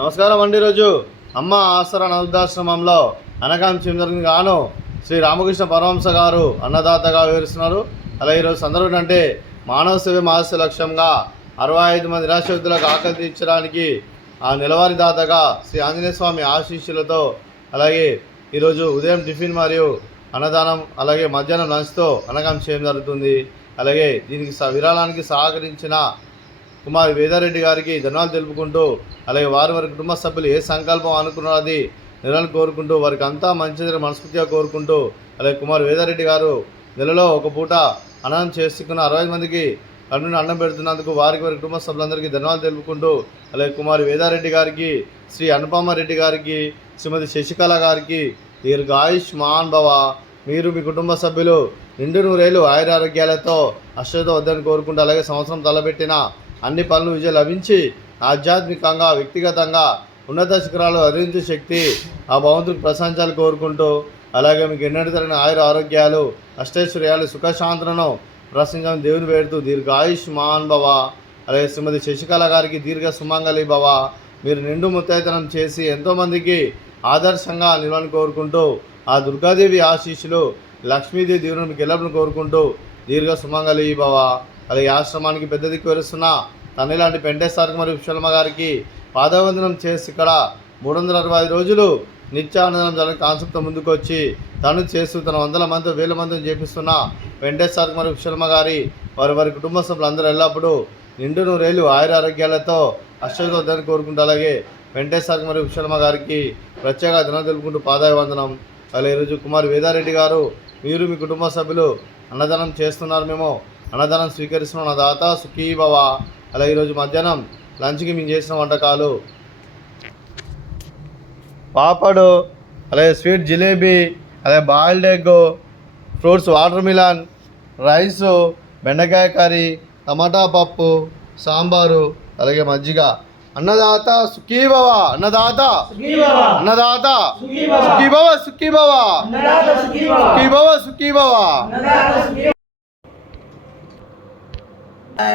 నమస్కారం అండి. ఈరోజు అమ్మ ఆసరా వృద్ధాశ్రమంలో అనకాంక్షం జరిగింది గాను శ్రీ రామకృష్ణ పరమహంస గారు అన్నదాతగా వివరిస్తున్నారు. అలా ఈరోజు సందర్భం అంటే మానవ సేవ మహస్య లక్ష్యంగా 65 మంది నిరాశ్రయులకు ఆకలి తీర్చడానికి ఆ నెలవారీ దాతగా శ్రీ ఆంజనేయ స్వామి ఆశీస్సులతో అలాగే ఈరోజు ఉదయం టిఫిన్ మరియు అన్నదానం అలాగే మధ్యాహ్నం లంచ్తో అనకాంక్ష చేయడం జరుగుతుంది. అలాగే దీనికి విరాళానికి సహకరించిన కుమారి వేదారెడ్డి గారికి ధన్యవాదాలు తెలుపుకుంటూ అలాగే వారి కుటుంబ సభ్యులు ఏ సంకల్పం అనుకున్నారో అది నెలను కోరుకుంటూ వారికి అంతా మంచిది మనస్ఫూర్తిగా కోరుకుంటూ అలాగే కుమారి వేదారెడ్డి గారు నెలలో ఒక పూట అన్నం చేసుకున్న 65 మందికి కన్నుని అన్నం పెడుతున్నందుకు వారి కుటుంబ సభ్యులందరికీ ధన్యవాదాలు తెలుపుకుంటూ అలాగే కుమారి వేదారెడ్డి గారికి శ్రీ అనుపమారెడ్డి గారికి శ్రీమతి శశికళ గారికి దీర్ఘాయుష్మాన్ భవ, మీరు మీ కుటుంబ సభ్యులు నిండు నూరేళ్ళు ఆయురారోగ్యాలతో అశ్రద్ధ వద్దని కోరుకుంటూ అలాగే సంవత్సరం తలపెట్టిన అన్ని పనులు విజయం లభించి ఆధ్యాత్మికంగా వ్యక్తిగతంగా ఉన్నత శిఖరాలు అధించే శక్తి ఆ భగవంతుడికి ప్రశంసాలు కోరుకుంటూ అలాగే మీకు ఎన్నటి తగిన ఆరోగ్యాలు అష్టైశ్వర్యాలు సుఖశాంతులను ప్రశంసను దేవుని పెడుతూ దీర్ఘాయుష్మాన్ భవ, అలాగే శ్రీమతి శశికళ గారికి దీర్ఘ సుమంగళి భవ, మీరు నిండు ముత్తైతనం చేసి ఎంతోమందికి ఆదర్శంగా నిలవని కోరుకుంటూ ఆ దుర్గాదేవి ఆశీస్సులు లక్ష్మీదేవి దేవుని మీకు ఎల్లప్పుడూ కోరుకుంటూ దీర్ఘ సుమంగళి భవ. అలాగే ఆశ్రమానికి పెద్ద దిక్కు వరుస్తున్న తన ఇలాంటి పెంటేశ్వర మరియు విశ్వలమ్మ గారికి పాదవందనం చేసి ఇక్కడ 365 రోజులు నిత్యానందనం జరిగిన కాన్సెప్ట్తో ముందుకు వచ్చి తను చేస్తూ తన 100 మంది 1000 మందిని చేపిస్తున్న వెంకటేశ్వర మరియు విశ్వలమ్మ గారి వారి కుటుంబ సభ్యులందరూ ఎల్లప్పుడూ నిండు నూరేళ్ళు ఆయురారోగ్యాలతో అశ్వతోద్దని కోరుకుంటూ అలాగే వెంకటేశ్వర మరియు విశ్వలమ్మ గారికి ప్రత్యేక ధనం తెలుపుకుంటూ పాదాభివందనం. అలాగే ఈరోజు కుమారి వేదారెడ్డి గారు మీరు మీ కుటుంబ సభ్యులు అన్నదానం చేస్తున్నారు, మేము అన్నదానం స్వీకరిస్తున్నాం, నా దాత సుఖీభవ. అలాగే ఈరోజు మధ్యాహ్నం లంచ్కి మేము చేసిన వంటకాలు పాపడు, అలాగే స్వీట్ జిలేబీ, అలాగే boiled egg, fruits water melon, rice, బెండకాయ కర్రీ, టమాటా పప్పు, సాంబారు, అలాగే మజ్జిగ. అన్నదాత సుఖీభవ, అన్నదాత అన్నదాత సుఖీభవ సుఖీభవ సుఖీభవ సుఖీభవ. అదే